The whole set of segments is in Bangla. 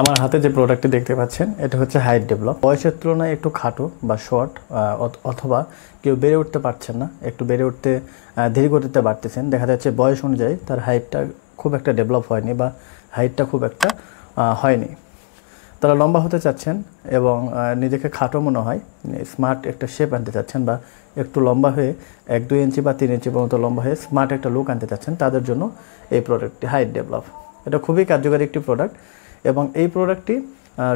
আমার হাতে যে প্রোডাক্টটি দেখতে পাচ্ছেন এটা হচ্ছে হাইট ডেভেলপ। বয়সের তুলনায় একটু খাটো বা শর্ট, অথবা কেউ বেড়ে উঠতে পারছেন না, একটু বেড়ে উঠতে ধীর গতিতে বাড়তেছেন, দেখা যাচ্ছে বয়স অনুযায়ী তার হাইটটা খুব একটা ডেভেলপ হয়নি বা হাইটটা খুব একটা হয়নি, তারা লম্বা হতে চাচ্ছেন এবং নিজেকে খাটো মনে হয়, স্মার্ট একটা শেপ আনতে চাচ্ছেন বা একটু লম্বা হয়ে 1-2 ইঞ্চি বা 3 ইঞ্চি পর্যন্ত লম্বা হয়ে স্মার্ট একটা লুক আনতে চাচ্ছেন, তাদের জন্য এই প্রোডাক্টটি হাইট ডেভেলপ। এটা খুবই কার্যকারী একটি প্রোডাক্ট এবং এই প্রোডাক্টটি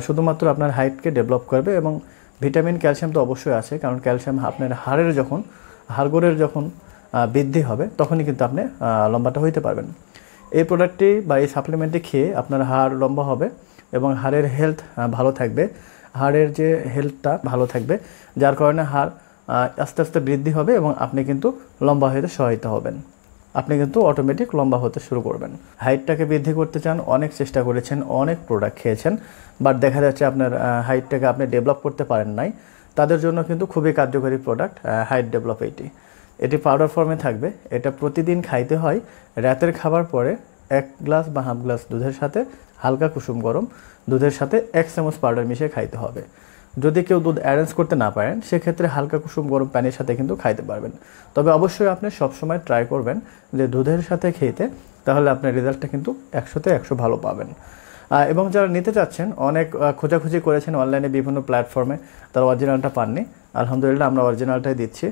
শুধুমাত্র আপনার হাইটকে ডেভেলপ করবে এবং ভিটামিন ক্যালসিয়াম তো অবশ্যই আছে, কারণ ক্যালসিয়াম আপনার হাড়গোড়ের যখন বৃদ্ধি হবে তখনই কিন্তু আপনি লম্বাটা হইতে পারবেন। এই প্রোডাক্টটি বা এই সাপ্লিমেন্টটি খেয়ে আপনার হাড় লম্বা হবে এবং হাড়ের হেলথ ভালো থাকবে, হাড়ের যে হেলথটা ভালো থাকবে, যার কারণে হাড় আস্তে আস্তে বৃদ্ধি হবে এবং আপনি কিন্তু লম্বা হতে সহায়তা হবেন, আপনি কিন্তু অটোমেটিক লম্বা হতে শুরু করবেন। হাইটটাকে বৃদ্ধি করতে চান, অনেক চেষ্টা করেছেন, অনেক প্রোডাক্ট খেয়েছেন, বাট দেখা যাচ্ছে আপনার হাইটটাকে আপনি ডেভেলপ করতে পারেন নাই, তাদের জন্য কিন্তু খুবই কার্যকরী প্রোডাক্ট হাইট ডেভেলপ। এটি পাউডার ফর্মে থাকবে। এটা প্রতিদিন খাইতে হয় রাতের খাবার পরে 1 গ্লাস বা হাফ গ্লাস দুধের সাথে হালকা কুসুম গরম দুধের সাথে 1 চামচ পাউডার মিশিয়ে খাইতে হবে। যদি কেউ দুধ অ্যারেঞ্জ করতে না পারেন সেক্ষেত্রে হালকা কুসুম গরম পানির সাথে কিন্তু খাইতে পারবেন, তবে অবশ্যই আপনি সবসময় ট্রাই করবেন যে দুধের সাথে খেতে, তাহলে আপনার রেজাল্টটা কিন্তু 100তে 100 ভালো পাবেন। এবং যারা নিতে চাচ্ছেন, অনেক খোঁজাখুঁজি করেছেন অনলাইনে বিভিন্ন প্ল্যাটফর্মে, তারা অরিজিনালটা পাননি, আলহামদুলিল্লাহ আমরা অরিজিনালটাই দিচ্ছি।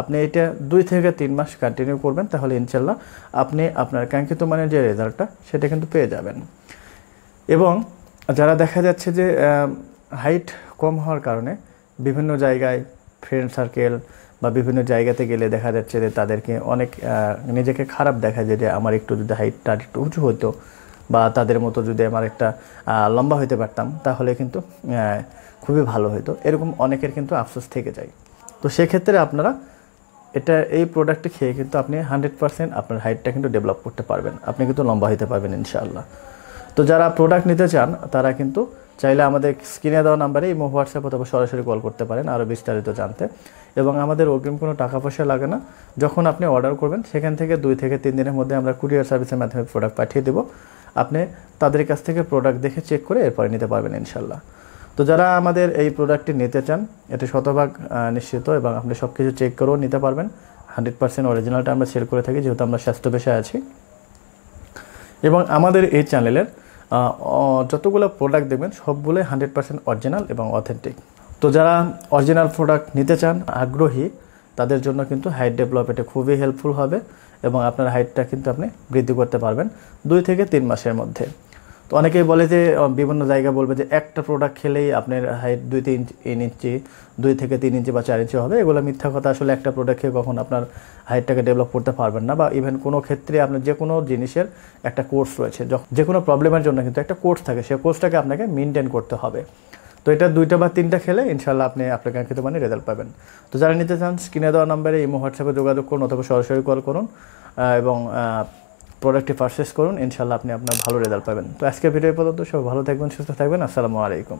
আপনি এটা 2 থেকে 3 মাস কন্টিনিউ করবেন, তাহলে ইনশাল্লাহ আপনি আপনার কাঙ্ক্ষিত মানের যে রেজাল্টটা সেটা কিন্তু পেয়ে যাবেন। এবং যারা দেখা যাচ্ছে যে হাইট কম হওয়ার কারণে বিভিন্ন জায়গায় ফ্রেন্ড সার্কেল বা বিভিন্ন জায়গাতে গেলে দেখা যাচ্ছে যে তাদেরকে অনেক নিজেকে খারাপ দেখা যায় যে আমার একটু যদি হাইটটা একটু উঁচু হতো বা তাদের মতো যদি আমার একটা লম্বা হইতে পারতাম তাহলে কিন্তু খুবই ভালো হতো, এরকম অনেকের কিন্তু আফসোস থেকে যায়। তো সেক্ষেত্রে আপনারা এই প্রোডাক্টটি খেয়ে কিন্তু আপনি 100% আপনার হাইটটা কিন্তু ডেভেলপ করতে পারবেন, আপনি কিন্তু লম্বা হতে পারবেন ইনশাআল্লাহ। তো যারা প্রোডাক্ট নিতে চান তারা কিন্তু চাইলে আমাদের স্ক্রিনে দেওয়া নাম্বারে ইমো, হোয়াটসঅ্যাপ অথবা সরাসরি কল করতে পারেন আরও বিস্তারিত জানতে। এবং আমাদের অগ্রিম কোনো টাকা পয়সা লাগে না, যখন আপনি অর্ডার করবেন সেখান থেকে 2 থেকে 3 দিনের মধ্যে আমরা কুরিয়ার সার্ভিসের মাধ্যমে প্রোডাক্ট পাঠিয়ে দেবো, আপনি তাদের কাছ থেকে প্রোডাক্ট দেখে চেক করে এরপরে নিতে পারবেন ইনশাল্লাহ। তো যারা আমাদের এই প্রোডাক্টটি নিতে চান, এটা শতভাগ নিশ্চিত এবং আপনি সব কিছু চেক করেও নিতে পারবেন। 100% অরিজিনালটা আমরা সেল করে থাকি, যেহেতু আমরা স্বাস্থ্য পেশায় আছি। এবং আমাদের এই চ্যানেলের যতগুলো প্রোডাক্ট দেখবেন সবগুলোই 100% অরিজিনাল এবং অথেন্টিক। তো যারা অরিজিনাল প্রোডাক্ট নিতে চান, আগ্রহী, তাদের জন্য কিন্তু হাইট ডেভেলপ এটা খুবই হেল্পফুল হবে এবং আপনার হাইটটা কিন্তু আপনি বৃদ্ধি করতে পারবেন 2 থেকে 3 মাসের মধ্যে। তো অনেকেই বলে যে বিভিন্ন জায়গায় বলবে যে একটা প্রোডাক্ট খেলেই আপনার হাইট 2-3 ইঞ্চি 2 থেকে 3 ইঞ্চি বা 4 ইঞ্চি হবে, এগুলো মিথ্যা কথা। আসলে একটা প্রোডাক্ট খেয়ে কখন আপনার হাইটটাকে ডেভেলপ করতে পারবেন না, বা ইভেন কোনো ক্ষেত্রে আপনার যে কোনো জিনিসের একটা কোর্স রয়েছে, যে কোনো প্রবলেমের জন্য কিন্তু একটা কোর্স থাকে, সেই কোর্সটাকে আপনাকে মেনটেন করতে হবে। তো এটা 2টা বা 3টা খেলে ইনশাল্লাহ আপনি আপনার কাঙ্ক্ষিত মানে রেজাল্ট পাবেন। তো যারা নিতে চান স্ক্রিনে দেওয়া নাম্বারে ইমো, হোয়াটসঅ্যাপে যোগাযোগ করুন অথবা সরাসরি কল করুন এবং প্রোডাক্টটি পারচেস করুন, ইনশাল্লাহ আপনি আপনার ভালো রেজাল্ট পাবেন। তো আজকের ভিডিও পর্যন্ত সব ভালো থাকবেন, সুস্থ থাকবেন। আসসালামু আলাইকুম।